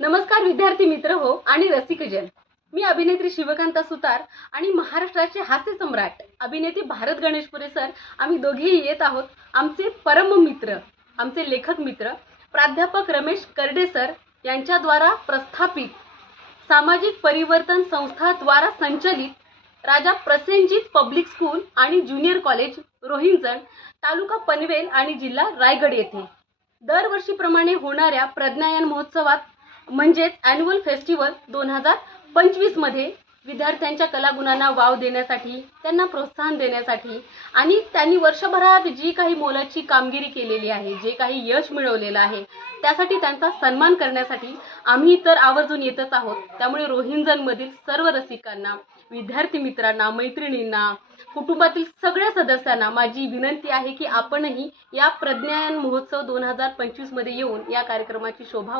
नमस्कार विद्यार्थी मित्र हो आणि रसिकजन. मी अभिनेत्री शिवकांता सुतार आणि महाराष्ट्राचे हास्य सम्राट अभिनेते भारत गणेशपुरे सर आम्ही दोघेही येत आहोत. आमचे परम मित्र, आमचे लेखक मित्र प्राध्यापक रमेश करडे सर यांच्याद्वारा प्रस्थापित सामाजिक परिवर्तन संस्थाद्वारा संचलित राजा प्रसेनजीत पब्लिक स्कूल आणि ज्युनियर कॉलेज रोहिंजण, तालुका पनवेल आणि जिल्हा रायगड येथे दरवर्षीप्रमाणे होणाऱ्या प्रज्ञायन महोत्सवात म्हणजेच ॲन्युअल फेस्टिवल 2025 मध्ये विद्यार्थ्यांच्या कलागुणांना वाव देण्यासाठी, त्यांना प्रोत्साहन देण्यासाठी आणि त्यांनी वर्षभरात जी काही मोलाची कामगिरी केलेली आहे, जे काही यश मिळवलेलं आहे, त्यासाठी त्यांचा सन्मान करण्यासाठी आम्ही तर आवर्जून येतच आहोत. त्यामुळे रोहिंजणमधील सर्व रसिकांना, विद्यार्थी मित्रांना, मैत्रिणींना, कुटुंबातील सगळ्या सदस्यांना माझी विनंती आहे की आपणही या प्रज्ञायन महोत्सव 2025 मध्ये येऊन या कार्यक्रमाची शोभा